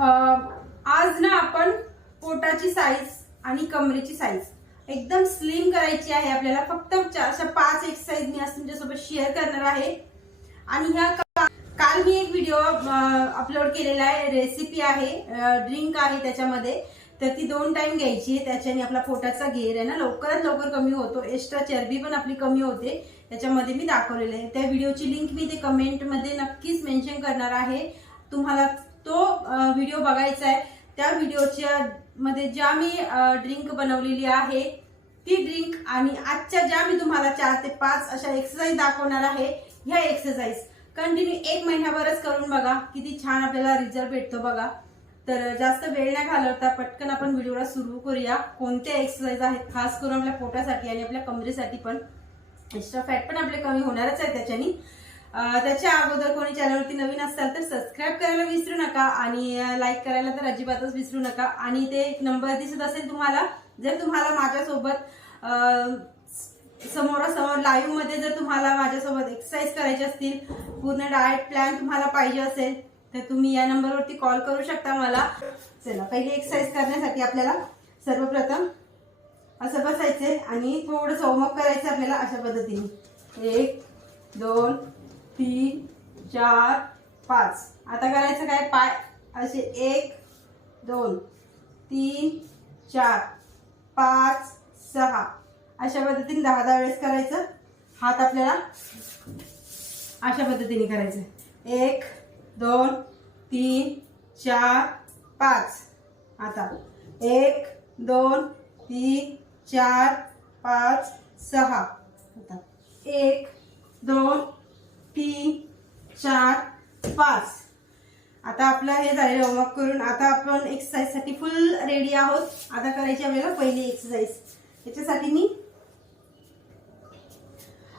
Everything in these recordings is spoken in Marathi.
आज ना आपण पोटाची साईज आणि कमरेची साईज एकदम स्लिम करायची आहे आपल्याला. फक्त अशा पाच एक्सरसाइज मी आज तुमच्यासोबत शेअर करणार आहे. आणि ह्या का- काल मी एक व्हिडिओ अपलोड केलेला आहे. रेसिपी आहे ड्रिंक आहे त्याच्यामध्ये. तर ती दोन टाइम घ्यायची आहे. त्याच्याने आपला पोटाचा घेर आहे ना लवकरात लवकर कमी होतो. एक्स्ट्रा चरबी पण आपली कमी होते. त्याच्यामध्ये मी दाखवलेलं आहे. त्या व्हिडिओची लिंक मी ते कमेंटमध्ये नक्कीच मेन्शन करणार आहे. तुम्हाला तो व्हिडिओ बघायचा आहे. त्या व्हिडिओच्या मध्ये ज्या मी ड्रिंक बनवलेली आहे ती ड्रिंक आणि आजच्या ज्या मी तुम्हाला चार ते पाच अशा एक्सरसाइज दाखवणार आहे ह्या एक्सरसाइज कंटिन्यू एक महिन्याभरच करून बघा. किती छान आपल्याला रिझल्ट भेटतो बघा. तर जास्त वेळ नाही घालवता पटकन आपण व्हिडिओला सुरू करूया. कोणत्या एक्सरसाइज आहेत? खास करून आपल्या पोटासाठी आणि आपल्या कमरेसाठी पण. एक्स्ट्रा फॅट पण आपले कमी होणारच आहे त्याच्यानी. त्याच्या अगोदर कोणी चॅनलवरती नवीन असाल तर सबस्क्राईब करायला विसरू नका आणि लाईक करायला तर अजिबातच विसरू नका. आणि ते एक नंबर दिसत असेल तुम्हाला जर तुम्हाला माझ्यासोबत समोरासमोर लाईव्हमध्ये जर तुम्हाला माझ्यासोबत एक्सरसाइज करायची असतील पूर्ण डाएट प्लॅन तुम्हाला पाहिजे असेल तर तुम्ही या नंबरवरती कॉल करू शकता मला. चला पहिले एक्सरसाइज करण्यासाठी आपल्याला सर्वप्रथम असं बसायचं आणि थोडंसं वॉर्मअप करायचं आपल्याला अशा पद्धतीने. एक दोन तीन चार पाच. आता करायचं काय? पाय असे एक दोन तीन चार पाच सहा. अशा पद्धतीने दहा दहा वेळेस करायचं. हात आपल्याला अशा पद्धतीने करायचं. एक दोन तीन चार पाच. आता एक दोन तीन चार पाच सहा. आता एक दोन तीन चार पाच. आता आपलं हे झालेलं होमवर्क करून आता आपण एक्सरसाइजसाठी फुल रेडी आहोत. आता करायची आपल्याला पहिली एक्सरसाइज याच्यासाठी मी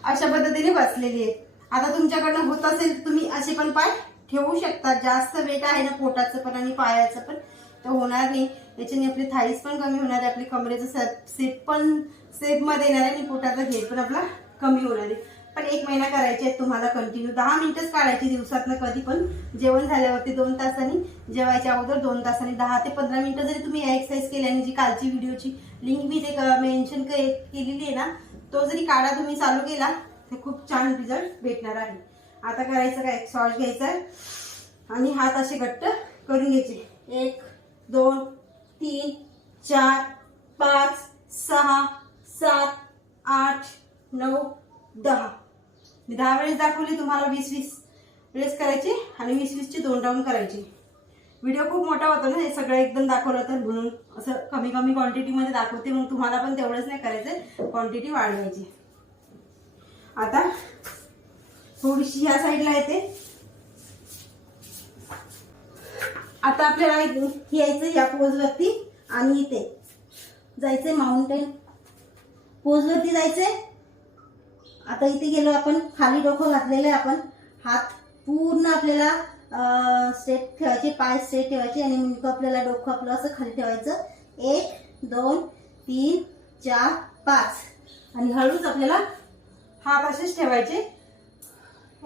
अशा पद्धतीने बसलेली आहे. आता तुमच्याकडनं होत असेल तुम्ही असे पण पाय ठेवू शकता. जास्त वेट आहे ना पोटाचं पण आणि पायाचं पण. तर होणार नाही. याच्याने आपली थाईज पण कमी होणार आहे. आपली कमरेचं सेप पण सेपमध्ये येणार आहे आणि पोटाचा घेर पण आपला कमी होणार आहे. पण एक महिना करायचे आहे तुम्हाला कंटिन्यू दहा मिनिटच काढायची दिवसातनं कधी पण. जेवण झाल्यावरती दोन तासांनी जेवायच्या अगोदर दोन तासांनी. दहा ते पंधरा मिनिटं जरी तुम्ही या एक्सरसाइज केल्याने जी कालची व्हिडिओची लिंक मी जे मेन्शन केलेली आहे ना तो जरी काढा तुम्ही चालू केला तर खूप छान रिझल्ट भेटणार आहे. आता करायचं काय? सॉस घ्यायचा आहे. आणि हात असे घट्ट करून घ्यायचे. एक दोन तीन चार पाच सहा सात आठ नऊ दहा. मी दहा वेळेस दाखवली तुम्हाला वीस वीस वेळेस करायची आणि वीस वीसची दोन राऊंड करायची. व्हिडिओ खूप मोठा होता ना हे सगळं एकदम दाखवलं तर म्हणून असं कमी कमी क्वांटिटीमध्ये दाखवते मग तुम्हाला पण तेवढंच नाही करायचं क्वांटिटी वाढवायची. आता थोडीशी ह्या साईडला येते. आता आपल्याला यायचं या पोजवरती आणि इथे. जायचंय माउंटेन पोजवरती जायचंय. आता इथे गेलो आपण खाली डोकं घातलेलं आहे आपण. हात पूर्ण आपल्याला स्ट्रेट ठेवायचे पाय स्ट्रेट ठेवायचे आणि मुंडकं आपल्याला डोकं आपलं असं खाली ठेवायचं. एक दोन तीन चार पाच. आणि हळूच आपल्याला हात असेच ठेवायचे.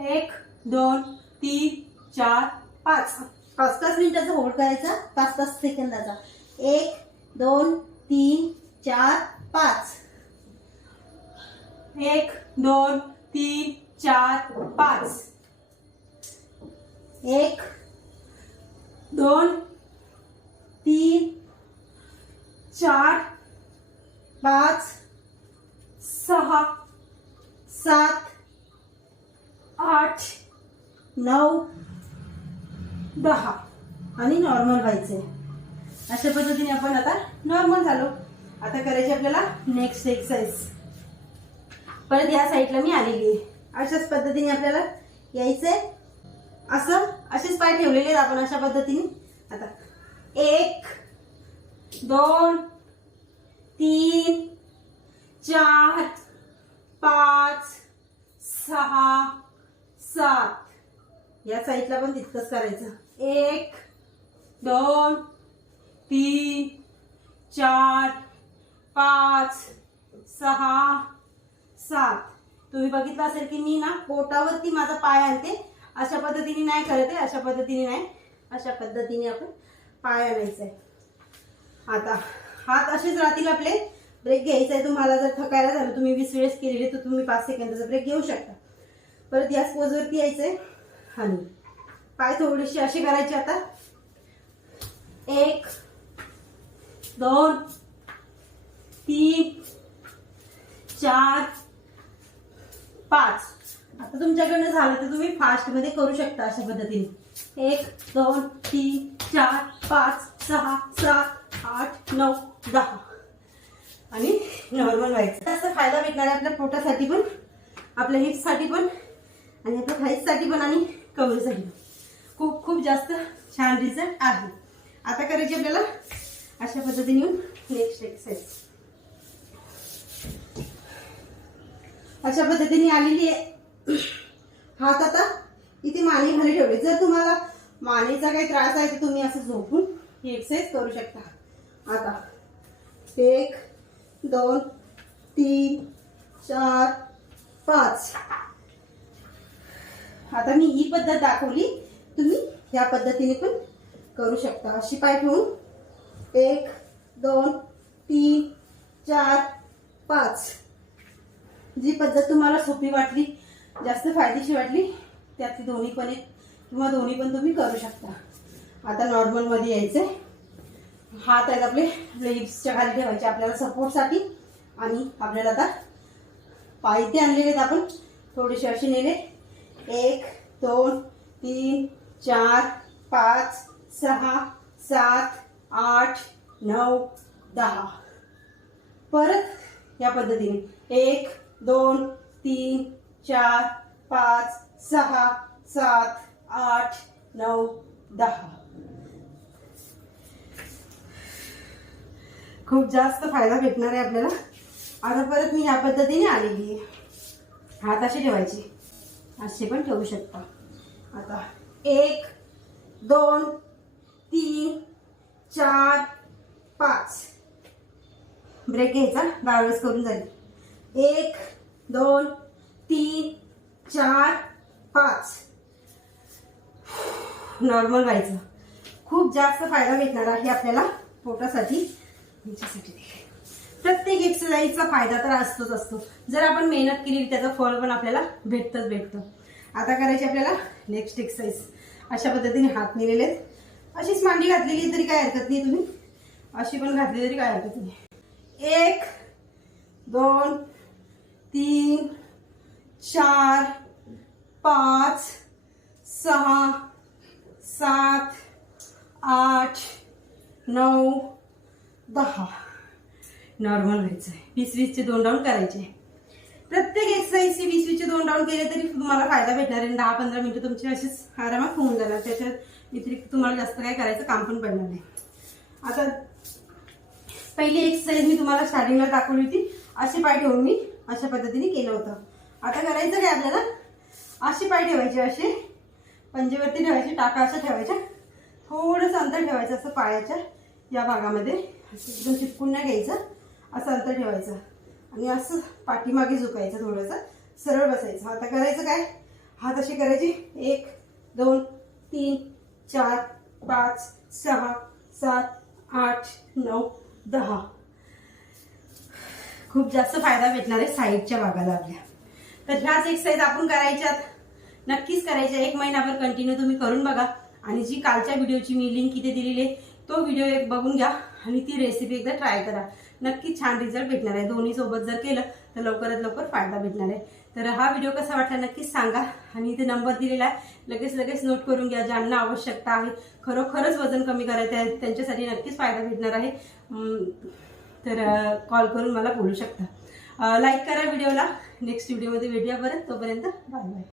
एक दोन तीन चार पाच. पाच पाच मिनिटाचा होल्ड करायचा. पाच पाच सेकंदाचा. एक दोन तीन चार पाच. एक दोन तीन चार पाच. एक दोन तीन चार पाच सहा सात आठ नऊ दहा. आणि नॉर्मल व्हायचे. अशा पद्धतीने आपण आता नॉर्मल झालो. आता करायची आपल्याला नेक्स्ट एक्सरसाइज परत या साईडला मी आलेली आहे. अशाच पद्धतीने आपल्याला यायचंय. असं असेच पाय ठेवलेले आहेत आपण अशा पद्धतीने. आता एक दोन तीन चार पाच सहा सात. या साईडला पण तितकंच करायचं. एक दोन तीन चार पाच सहा सात. तुम्ही बघितलं असेल की मी ना पोटावरती माझा पाय आणते. अशा पद्धतीने नाही करत आहे अशा पद्धतीने नाही. अशा पद्धतीने आपण पाय आणायचा आहे आता हात असेच राहतील आपले. ब्रेक घ्यायचा आहे तुम्हाला जर थकायला झालं तुम्ही वीस वेळेस केलेले तर तुम्ही पाच सेकंदाचा ब्रेक घेऊ शकता. परत याच पोजवरती यायचं आहे आणि पाय थोडीशी असे करायचे आता. एक दोन तीन चार पाच. आता तुमच्याकडनं झालं तर तुम्ही फास्टमध्ये करू शकता अशा पद्धतीने. एक दोन तीन चार पाच सहा सात आठ नऊ दहा. आणि नॉर्मल व्हायचं. असं फायदा भेटणार आहे आपल्या पोटासाठी पण आपल्या हिप्ससाठी पण आणि आपल्या थाईजसाठी पण आणि कमरेसाठी पण. खूप खूप जास्त छान रिझल्ट आहे. आता करायची आपल्याला अशा पद्धतीने येऊन नेक्स्ट एक्सरसाइज अशा पद्धतीने आलेली आहे. हात आता इथे माने घरी ठेवले. जर तुम्हाला मानेचा काही त्रास आहे तर तुम्ही असं झोपून ही एक्सरसाइज करू शकता. आता एक दोन तीन चार पाच. आता मी ही पद्धत दाखवली. तुम्ही ह्या पद्धतीने पण करू शकता. अशी पाय ठेवून एक दोन तीन चार पाच. जी पद्धत तुम्हाला सोपी वाटली जास्त फायदेशीर वाटली त्यातली दोन्ही पण एक किंवा दोन्ही पण तुम्ही करू शकता. आता नॉर्मलमध्ये यायचं हात आहेत आपले आपले खाली ठेवायचे आपल्याला सपोर्टसाठी आणि आपल्याला आता पाय आणलेले आहेत आपण. थोडेसे असे नेले. एक दोन तीन चार पाच सहा सात आठ नऊ दहा. परत या पद्धतीने. एक दोन तीन चार पाच सहा सात आठ नऊ दहा. खूप जास्त फायदा भेटणार आहे आपल्याला. आता परत मी ह्या पद्धतीने आलेली आहे. हात अशी ठेवायची. असे पण ठेवू शकता. आता एक दोन तीन चार पाच. ब्रेक घ्यायचा. बारावेळेस करून जाईल एक दोन तीन चार पाच. नॉर्मल व्हायचं. खूप जास्त फायदा भेटणार आहे आपल्याला पोटासाठी. तुमच्यासाठी प्रत्येक एक्सरसाइजचा फायदा तर असतोच असतो. जर आपण मेहनत केली त्याचं फळ पण आपल्याला भेटतच भेटतं. आता करायची आपल्याला नेक्स्ट एक्सरसाइज अशा पद्धतीने हात नेलेले आहेत. अशीच मांडी घातलेली तरी काय हरकत नाही तुम्ही. अशी पण घातली तरी काय हरकत नाही. एक दोन तीन चार पाच सहा सात आठ नऊ दहा. नॉर्मल व्हायचं आहे. वीस वीसचे दोन राऊंड करायचे प्रत्येक एक्सरसाइजचे वीस वीसचे दोन राऊंड केले तरी तुम्हाला फायदा भेटणार आहे. दहा पंधरा मिनिटं तुमची अशीच आरामात होऊन जाणार. त्याच्या व्यतिरिक्त तुम्हाला जास्त काय करायचं काम पण पडणार नाही. आता पहिली एक्सरसाइज मी तुम्हाला स्टार्टिंगला दाखवली होती. असे पाय ठेवून मी अशा पद्धतीने केलं होतं. आता करायचं काय आपल्याला? अशी पाय ठेवायची अशी. पंजेवरती ठेवायची टाका अशा ठेवायच्या. थोडंसं अंतर ठेवायचं असं पायाच्या या भागामध्ये. एकदम चिपकून नाही घ्यायचं. असं अंतर ठेवायचं. आणि असं पाठीमागे झुकायचं थोडंसं. सरळ बसायचं. आता करायचं काय? हात अशी करायची. एक दोन तीन चार पाच सहा सात आठ नऊ दहा. खूप जास्त फायदा भेटणार आहे साईडच्या भागाला आपल्या तर ह्याच एक्सरसाइज आपण करायच्यात. नक्कीच करायच्या. एक महिनाभर कंटिन्यू तुम्ही करून बघा. आणि जी कालच्या व्हिडिओची मी लिंक इथे दिलेली आहे तो व्हिडिओ एक बघून घ्या आणि ती रेसिपी एकदा ट्राय करा. नक्की छान रिझल्ट भेटणार आहे. दोन्ही सोबत जर केलं तर लवकरात लवकर फायदा भेटणार आहे. तर हा व्हिडिओ कसा वाटला नक्कीच सांगा. आणि इथे नंबर दिलेला आहे. लगेच लगेच नोट करून घ्या. ज्यांना आवश्यकता आहे खरोखरच वजन कमी करायचं आहे त्यांच्यासाठी नक्कीच फायदा भेटणार आहे. तर कॉल करून मला बोलू शकता. लाईक करा व्हिडिओला नेक्स्ट व्हिडिओमध्ये भेटूया परत. तोपर्यंत बाय बाय